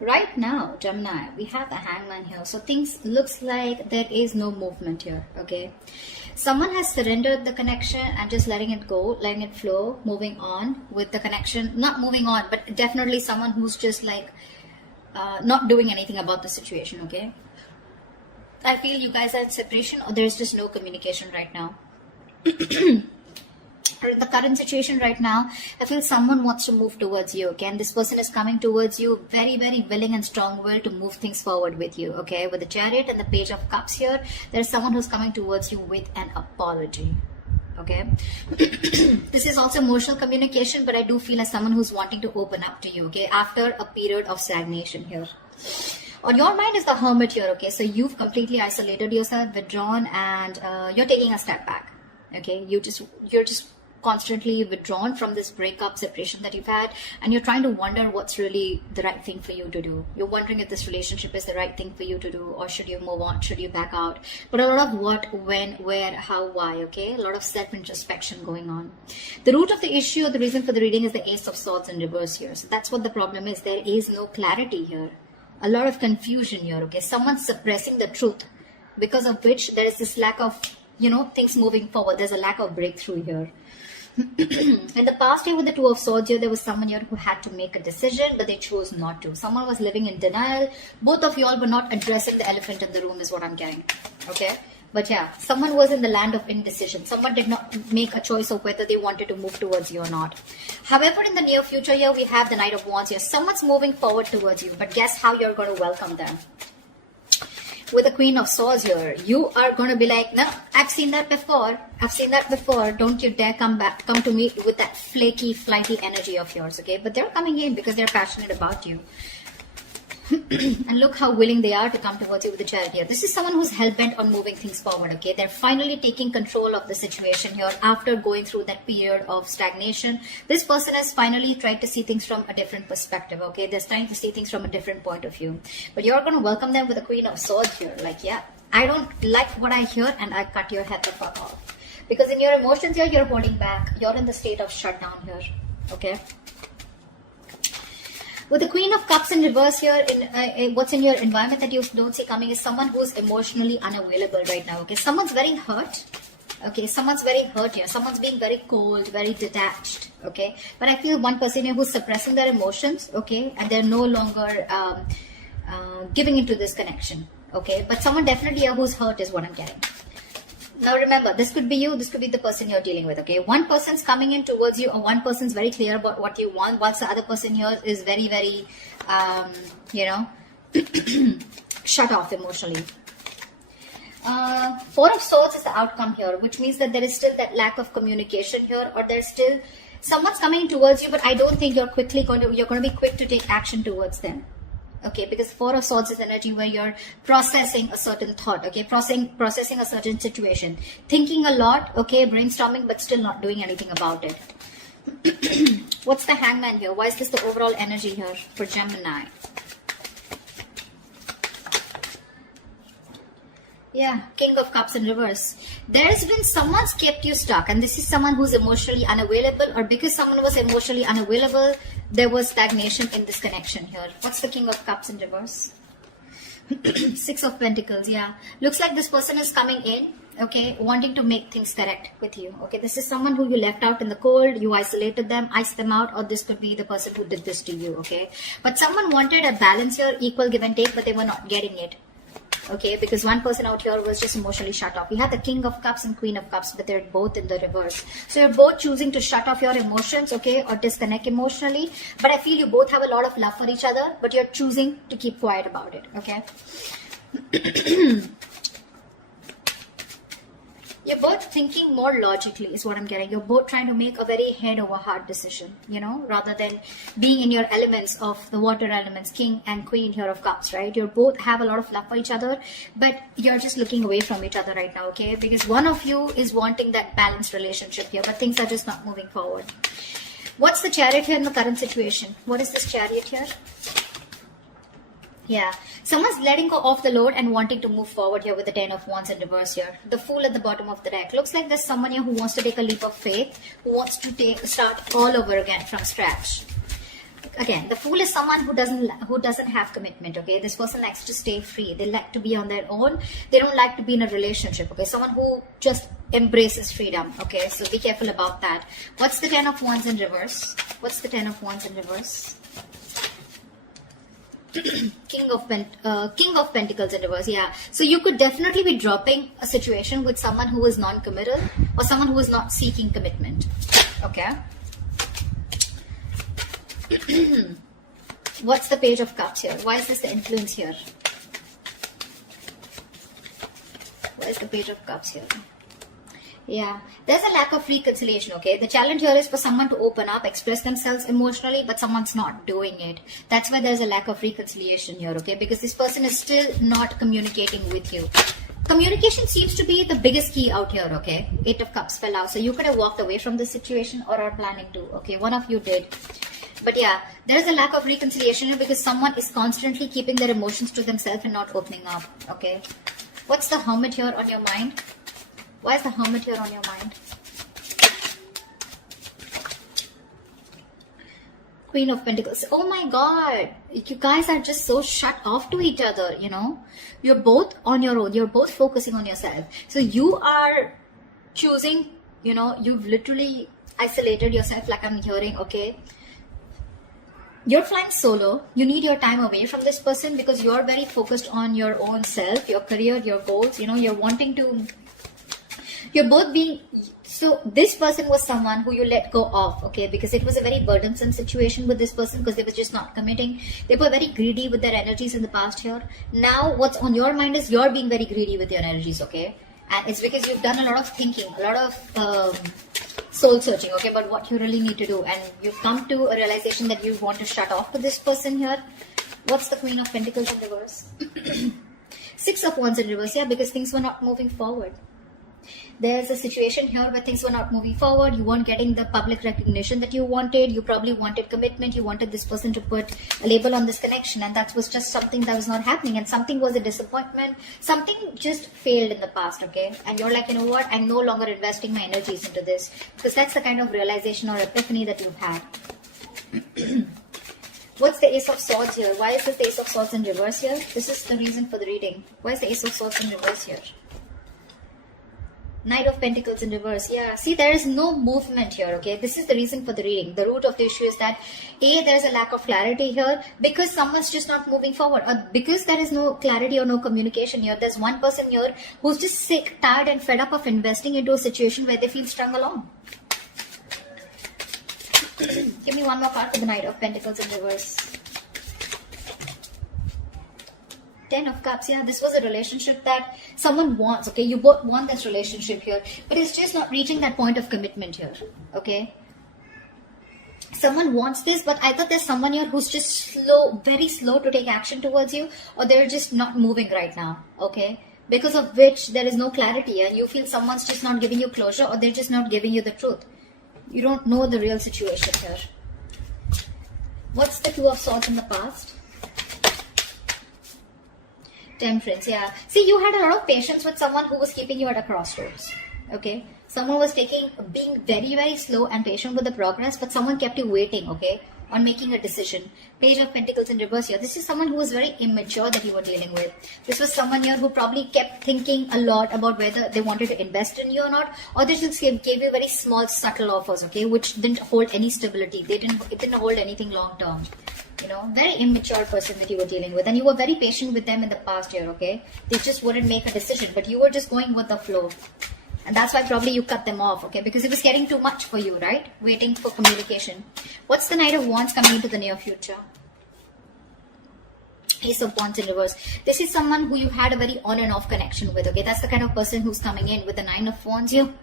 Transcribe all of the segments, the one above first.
Right now, Gemini, we have the hangman here. So things looks like there is no movement here, okay? Someone has surrendered the connection and just letting it go, letting it flow, moving on with the connection. Not moving on, but definitely someone who's just like not doing anything about the situation, okay? I feel you guys are in separation or there's just no communication right now. In the current situation right now, I feel someone wants to move towards you, okay? And this person is coming towards you very, very willing and strong-willed to move things forward with you, okay? With the Chariot and the Page of Cups here, there's someone who's coming towards you with an apology, okay? This is also emotional communication, but I do feel as someone who's wanting to open up to you, okay? After a period of stagnation here. On your mind is the Hermit here, okay? So you've completely isolated yourself, withdrawn, and you're taking a step back, okay? You're just constantly withdrawn from this breakup, separation that you've had, and you're trying to wonder what's really the right thing for you to do. You're wondering if this relationship is the right thing for you to do, or should you move on, should you back out? But a lot of what, when, where, how, why, okay? A lot of self-introspection going on. The root of the issue, or the reason for the reading, is the Ace of Swords in reverse here. So that's what the problem is. There is no clarity here. A lot of confusion here, okay? Someone's suppressing the truth, because of which there is this lack of, things moving forward. There's a lack of breakthrough here. In the past year with the Two of Swords here, there was someone here who had to make a decision, but they chose not to. Someone was living in denial. Both of you all were not addressing the elephant in the room is what I'm getting. Okay? But yeah, someone was in the land of indecision. Someone did not make a choice of whether they wanted to move towards you or not. However, in the near future here, we have the Knight of Wands here. Someone's moving forward towards you, but guess how you're going to welcome them? With the Queen of Swords here, you are going to be like, no, I've seen that before. I've seen that before. Don't you dare come to me with that flaky, flighty energy of yours, okay? But they're coming in because they're passionate about you. And look how willing they are to come towards you with the Chariot here. This is someone who's hell-bent on moving things forward, okay? They're finally taking control of the situation here after going through that period of stagnation. This person has finally tried to see things from a different perspective, okay? They're trying to see things from a different point of view. But you're going to welcome them with the Queen of Swords here. Like, yeah, I don't like what I hear and I cut your head the fuck off. Because in your emotions here, you're holding back. You're in the state of shutdown here, okay? With the Queen of Cups in reverse here, what's in your environment that you don't see coming is someone who's emotionally unavailable right now, okay? Someone's very hurt, okay? Someone's very hurt here. Someone's being very cold, very detached, okay? But I feel one person here who's suppressing their emotions, okay? And they're no longer giving into this connection, okay? But someone definitely here who's hurt is what I'm getting. Now remember, this could be you, this could be the person you're dealing with, okay? One person's coming in towards you, or one person's very clear about what you want, whilst the other person here is very, very, shut off emotionally. Four of Swords is the outcome here, which means that there is still that lack of communication here, or there's still, someone's coming towards you, but I don't think you're going to be quick to take action towards them. Okay, because Four of Swords is energy where you're processing a certain thought, okay, processing a certain situation, thinking a lot, okay, brainstorming, but still not doing anything about it. What's the Hangman here? Why is this the overall energy here for Gemini? Yeah, King of Cups in reverse. There's been someone's kept you stuck, and this is someone who's emotionally unavailable, or because someone was emotionally unavailable, there was stagnation in this connection here. What's the King of Cups in reverse? Six of Pentacles, yeah. Looks like this person is coming in, okay, wanting to make things correct with you. Okay, this is someone who you left out in the cold, you isolated them, iced them out, or this could be the person who did this to you, okay. But someone wanted a balance here, equal give and take, but they were not getting it. Okay, because one person out here was just emotionally shut off. We have the King of Cups and Queen of Cups, but they're both in the reverse. So you're both choosing to shut off your emotions, okay, or disconnect emotionally. But I feel you both have a lot of love for each other, but you're choosing to keep quiet about it, okay? You're both thinking more logically is what I'm getting. You're both trying to make a very head over heart decision, rather than being in your elements of the water elements, King and Queen here of Cups, right? You both have a lot of love for each other, but you're just looking away from each other right now, okay? Because one of you is wanting that balanced relationship here, but things are just not moving forward. What's the Chariot here in the current situation? What is this Chariot here? Yeah, someone's letting go of the load and wanting to move forward here with the Ten of Wands in reverse here. The Fool at the bottom of the deck. Looks like there's someone here who wants to take a leap of faith, who wants to start all over again from scratch. Again, the fool is someone who doesn't have commitment. Okay, this person likes to stay free. They like to be on their own. They don't like to be in a relationship. Okay, someone who just embraces freedom. Okay, so be careful about that. What's the 10 of Wands in reverse? What's the 10 of Wands in reverse? King of Pentacles in reverse. Yeah, so you could definitely be dropping a situation with someone who is non-committal or someone who is not seeking commitment. Okay. What's the Page of Cups here? Why is this the influence here? Why is the Page of Cups here? Yeah, there's a lack of reconciliation. Okay, the challenge here is for someone to open up, express themselves emotionally, but someone's not doing it. That's why there's a lack of reconciliation here. Okay, because this person is still not communicating with you. Communication seems to be the biggest key out here. Okay, 8 of Cups fell out, so you could have walked away from this situation or are planning to. Okay, one of you did. But yeah, there is a lack of reconciliation here because someone is constantly keeping their emotions to themselves and not opening up. Okay, what's the Hermit here on your mind? Why is the Hermit here on your mind? Queen of Pentacles. Oh my God, you guys are just so shut off to each other. You know, you're both on your own. You're both focusing on yourself. So you are choosing. You know, you've literally isolated yourself, like I'm hearing. Okay. You're flying solo. You need your time away from this person because you're very focused on your own self, your career, your goals. You know, you're wanting to, you're both being, so this person was someone who you let go of, okay, because it was a very burdensome situation with this person because they were just not committing. They were very greedy with their energies in the past here. Now what's on your mind is you're being very greedy with your energies, okay? And it's because you've done a lot of thinking, a lot of soul searching, okay, but what you really need to do, and you've come to a realization that you want to shut off to this person here. What's the Queen of Pentacles in reverse? 6 of Wands in reverse, yeah, because things were not moving forward. There's a situation here where things were not moving forward. You weren't getting the public recognition that you wanted. You probably wanted commitment. You wanted this person to put a label on this connection, and that was just something that was not happening, and something was a disappointment. Something just failed in the past, okay? And you're like, you know what? I'm no longer investing my energies into this, because that's the kind of realization or epiphany that you've had. What's the Ace of Swords here? Why is this the Ace of Swords in reverse here? This is the reason for the reading. Why is the Ace of Swords in reverse here? Knight of Pentacles in reverse. Yeah, see, there is no movement here, okay? This is the reason for the reading. The root of the issue is that there's a lack of clarity here because someone's just not moving forward, or because there is no clarity or no communication here. There's one person here who's just sick, tired and fed up of investing into a situation where they feel strung along. Give me one more card for the Knight of Pentacles in reverse. 10 of Cups. Yeah, this was a relationship that someone wants, okay? You both want this relationship here, but it's just not reaching that point of commitment here, okay? Someone wants this, but either there's someone here who's just slow, very slow to take action towards you, or they're just not moving right now, okay? Because of which there is no clarity, and you feel someone's just not giving you closure, or they're just not giving you the truth. You don't know the real situation here. What's the Two of Swords in the past? Temperance, yeah. See, you had a lot of patience with someone who was keeping you at a crossroads, okay? Someone was being very, very slow and patient with the progress, but someone kept you waiting, okay, on making a decision. Page of Pentacles in reverse here. This is someone who was very immature that you were dealing with. This was someone here who probably kept thinking a lot about whether they wanted to invest in you or not, or they just gave you very small, subtle offers, okay, which didn't hold any stability. It didn't hold anything long term. You know, very immature person that you were dealing with, and you were very patient with them in the past year, okay? They just wouldn't make a decision, but you were just going with the flow. And that's why probably you cut them off, okay? Because it was getting too much for you, right? Waiting for communication. What's the Knight of Wands coming into the near future? Ace of Wands in reverse. This is someone who you had a very on and off connection with, okay? That's the kind of person who's coming in with the 9 of Wands here.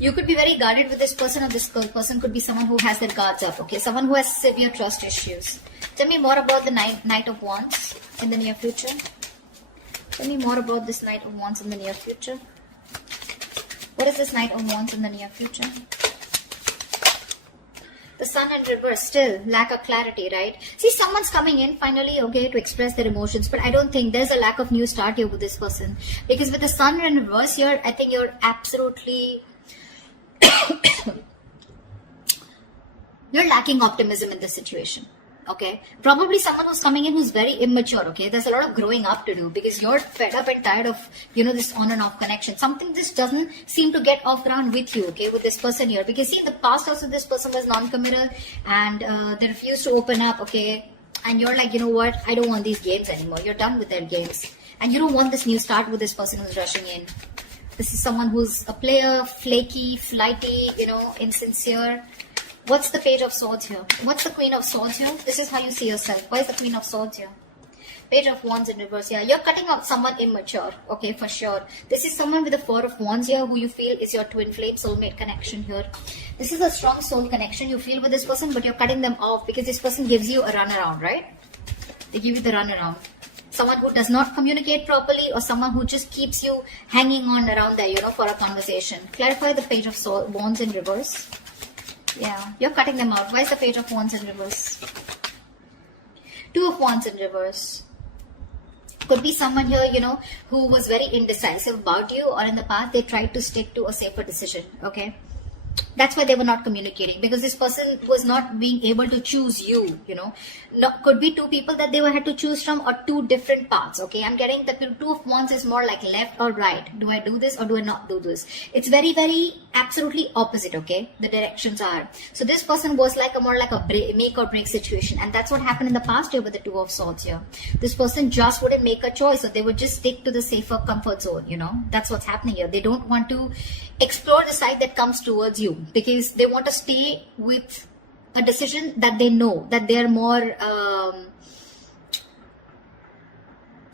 You could be very guarded with this person, or this person could be someone who has their guards up, okay? Someone who has severe trust issues. Tell me more about the Knight of Wands in the near future. Tell me more about this Knight of Wands in the near future. What is this Knight of Wands in the near future? The Sun in reverse, still lack of clarity, right? See, someone's coming in finally, okay, to express their emotions, but I don't think there's a lack of new start here with this person. Because with the Sun in reverse here, I think you're absolutely You're lacking optimism in this situation. Okay, probably someone who's coming in who's very immature. Okay, there's a lot of growing up to do because you're fed up and tired of, this on and off connection. Something just doesn't seem to get off ground with you. Okay, with this person here, because see, in the past also this person was non-committal and they refused to open up. Okay, and you're like, you know what, I don't want these games anymore. You're done with their games and you don't want this new start with this person who's rushing in. This is someone who's a player, flaky, flighty, insincere. What's the Page of Swords here? What's the Queen of Swords here? This is how you see yourself. Why is the Queen of Swords here? Page of Wands in reverse. Yeah, you're cutting out someone immature. Okay, for sure. This is someone with the Four of Wands here who you feel is your twin flame soulmate connection here. This is a strong soul connection you feel with this person, but you're cutting them off because this person gives you a runaround, right? They give you the runaround. Someone who does not communicate properly or someone who just keeps you hanging on around there, for a conversation. Clarify the Page of Wands in reverse. Yeah, you're cutting them out. Why is the Page of Wands in reverse? Two of Wands in reverse. Could be someone here, who was very indecisive about you, or in the past they tried to stick to a safer decision. Okay, that's why they were not communicating, because this person was not being able to choose you. Could be two people that they had to choose from, or two different paths. Okay, I'm getting the Two of Wands is more like left or right. Do I do this or do I not do this? It's very, very absolutely opposite. Okay, the directions are. So this person was more like a make or break situation, and that's what happened in the past year with the Two of Swords here. This person just wouldn't make a choice, so they would just stick to the safer comfort zone. That's what's happening here. They don't want to explore the side that comes towards you because they want to stay with a decision that they know, that they're more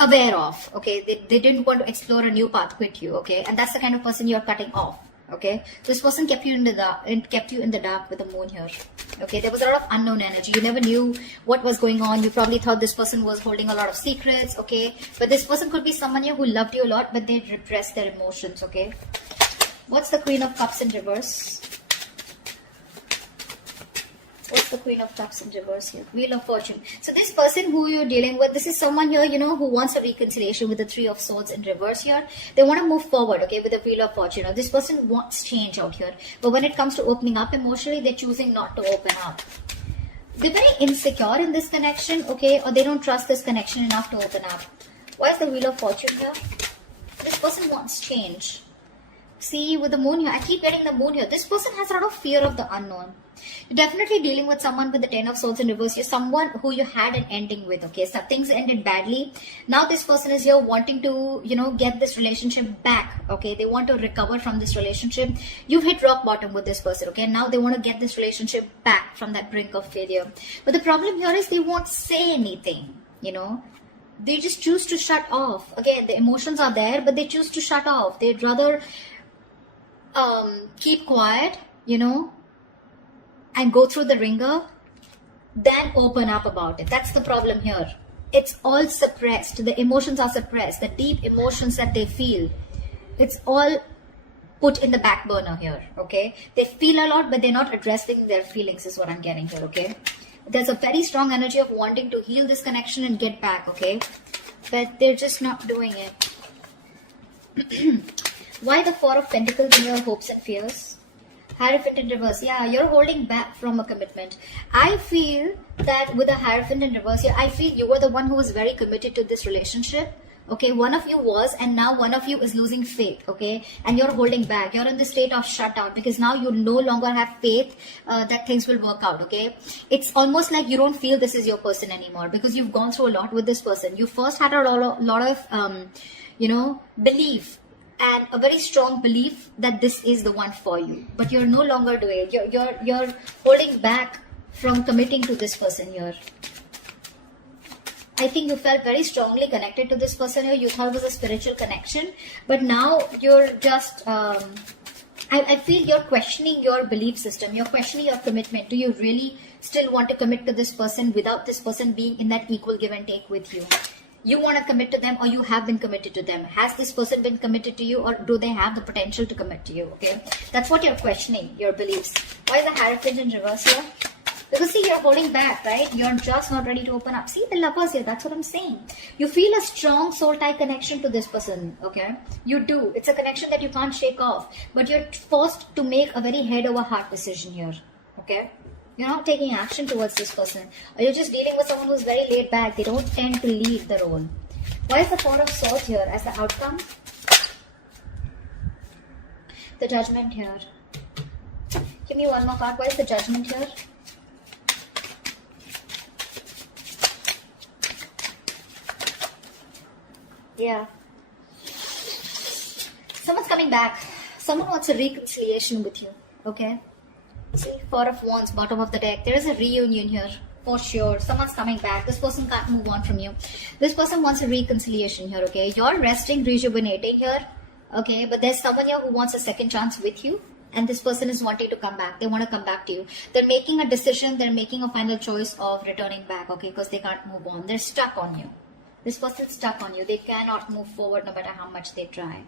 aware of. Okay, they didn't want to explore a new path with you. Okay, and that's the kind of person you're cutting off. Okay, this person kept you in the dark with the moon here. Okay, there was a lot of unknown energy. You never knew what was going on. You probably thought this person was holding a lot of secrets. Okay, but this person could be someone here who loved you a lot, but they repressed their emotions. Okay, what's the Queen of Cups in reverse? What's the Queen of Cups in reverse here? Wheel of Fortune. So this person who you're dealing with, this is someone here, who wants a reconciliation with the Three of Swords in reverse here. They want to move forward, okay, with the Wheel of Fortune. This person wants change out here. But when it comes to opening up emotionally, they're choosing not to open up. They're very insecure in this connection, okay, or they don't trust this connection enough to open up. Why is the Wheel of Fortune here? This person wants change. See, with the moon here, I keep getting the moon here. This person has a lot of fear of the unknown. You're definitely dealing with someone with the Ten of Swords in reverse. You're someone who you had an ending with, okay? So things ended badly. Now this person is here wanting to, get this relationship back, okay? They want to recover from this relationship. You've hit rock bottom with this person, okay? Now they want to get this relationship back from that brink of failure. But the problem here is they won't say anything, They just choose to shut off. Again, the emotions are there, but they choose to shut off. They'd rather keep quiet, and go through the ringer, then open up about it. That's the problem here. It's all suppressed. The emotions are suppressed. The deep emotions that they feel, it's all put in the back burner here, okay? They feel a lot, but they're not addressing their feelings is what I'm getting here, okay? There's a very strong energy of wanting to heal this connection and get back, okay? But they're just not doing it. Why the Four of Pentacles in your hopes and fears? Hierophant in reverse. Yeah, you're holding back from a commitment. I feel that with the Hierophant in reverse here, I feel you were the one who was very committed to this relationship. Okay, one of you was, and now one of you is losing faith. Okay, and you're holding back. You're in the state of shutdown because now you no longer have faith that things will work out. Okay, it's almost like you don't feel this is your person anymore because you've gone through a lot with this person. You first had a lot of belief. And a very strong belief that this is the one for you, but you're no longer doing it. You're holding back from committing to this person here. I think you felt very strongly connected to this person here. You thought it was a spiritual connection, but now you're just. I feel you're questioning your belief system. You're questioning your commitment. Do you really still want to commit to this person without this person being in that equal give and take with you? You want to commit to them, or you have been committed to them. Has this person been committed to you, or do they have the potential to commit to you? Okay, that's what you're questioning, your beliefs. Why is the Hierophant in reverse here? Because see, you're holding back, right? You're just not ready to open up. See, the Lovers here, that's what I'm saying. You feel a strong soul tie connection to this person, okay? You do. It's a connection that you can't shake off. But you're forced to make a very head over heart decision here, okay? You're not taking action towards this person. Or you're just dealing with someone who's very laid back. They don't tend to lead the role. Why is the Four of Swords here as the outcome? The Judgment here. Give me one more card. What is the Judgment here? Yeah. Someone's coming back. Someone wants a reconciliation with you. Okay? See, Four of Wands, bottom of the deck. There is a reunion here. For sure. Someone's coming back. This person can't move on from you. This person wants a reconciliation here. Okay? You're resting, rejuvenating here. Okay? But there's someone here who wants a second chance with you. And this person is wanting to come back. They want to come back to you. They're making a decision. They're making a final choice of returning back. Okay? Because they can't move on. They're stuck on you. This person's stuck on you. They cannot move forward no matter how much they try.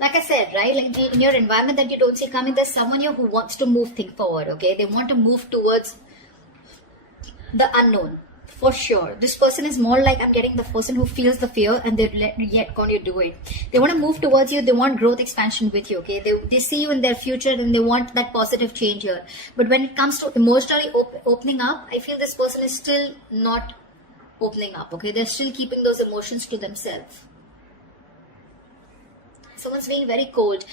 Like I said, right, like in your environment that you don't see coming, there's someone here who wants to move things forward, okay? They want to move towards the unknown, for sure. This person is more like, I'm getting the person who feels the fear and they're yet going to do it. They want to move towards you. They want growth expansion with you, okay? They see you in their future and they want that positive change here. But when it comes to emotionally opening up, I feel this person is still not opening up, okay? They're still keeping those emotions to themselves. Someone's being very cold,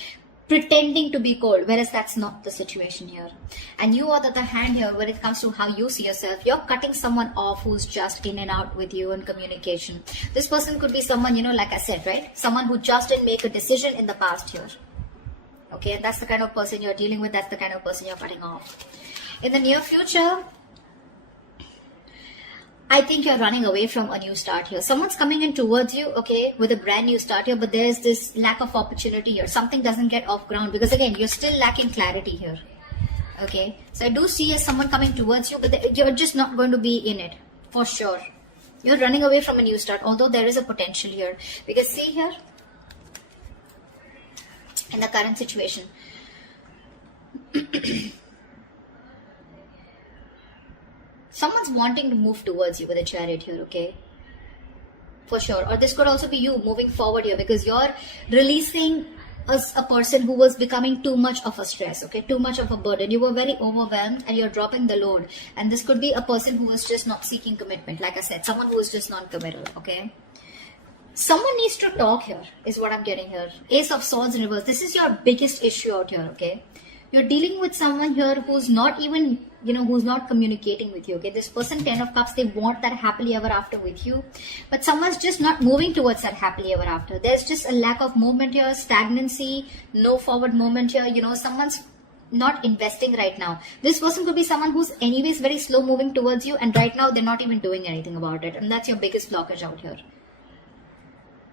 pretending to be cold, whereas that's not the situation here. And you, on the other hand here, when it comes to how you see yourself, you're cutting someone off who's just in and out with you in communication. This person could be someone, you know, like I said, right? Someone who just didn't make a decision in the past here. Okay, and that's the kind of person you're dealing with. That's the kind of person you're cutting off. In the near future, I think you're running away from a new start here. Someone's coming in towards you, okay, with a brand new start here, but there's this lack of opportunity here. Something doesn't get off ground because, again, you're still lacking clarity here, okay? So I do see as someone coming towards you, but you're just not going to be in it, for sure. You're running away from a new start, although there is a potential here. Because see here, in the current situation, someone's wanting to move towards you with a Chariot here, okay? For sure. Or this could also be you moving forward here because you're releasing a person who was becoming too much of a stress, okay? Too much of a burden. You were very overwhelmed and you're dropping the load. And this could be a person who was just not seeking commitment. Like I said, someone who is just non-committal, okay? Someone needs to talk here, is what I'm getting here. Ace of Swords in reverse. This is your biggest issue out here, okay? You're dealing with someone here who's not even, you know, who's not communicating with you, okay? This person, 10 of Cups, they want that happily ever after with you. But someone's just not moving towards that happily ever after. There's just a lack of movement here, stagnancy, no forward movement here. You know, someone's not investing right now. This person could be someone who's anyways very slow moving towards you. And right now, they're not even doing anything about it. And that's your biggest blockage out here.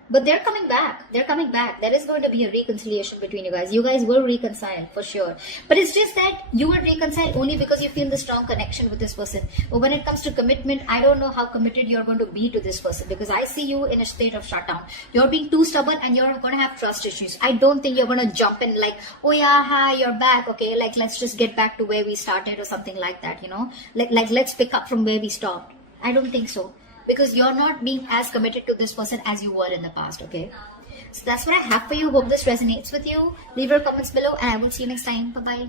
But they're coming back. They're coming back. There is going to be a reconciliation between you guys. You guys will reconcile for sure. But it's just that you will reconcile only because you feel the strong connection with this person. But when it comes to commitment, I don't know how committed you're going to be to this person because I see you in a state of shutdown. You're being too stubborn and you're going to have trust issues. I don't think you're going to jump in like, oh yeah, hi, you're back. Okay, like let's just get back to where we started or something like that, you know. Like let's pick up from where we stopped. I don't think so. Because you're not being as committed to this person as you were in the past, okay? So that's what I have for you. Hope this resonates with you. Leave your comments below and I will see you next time. Bye-bye.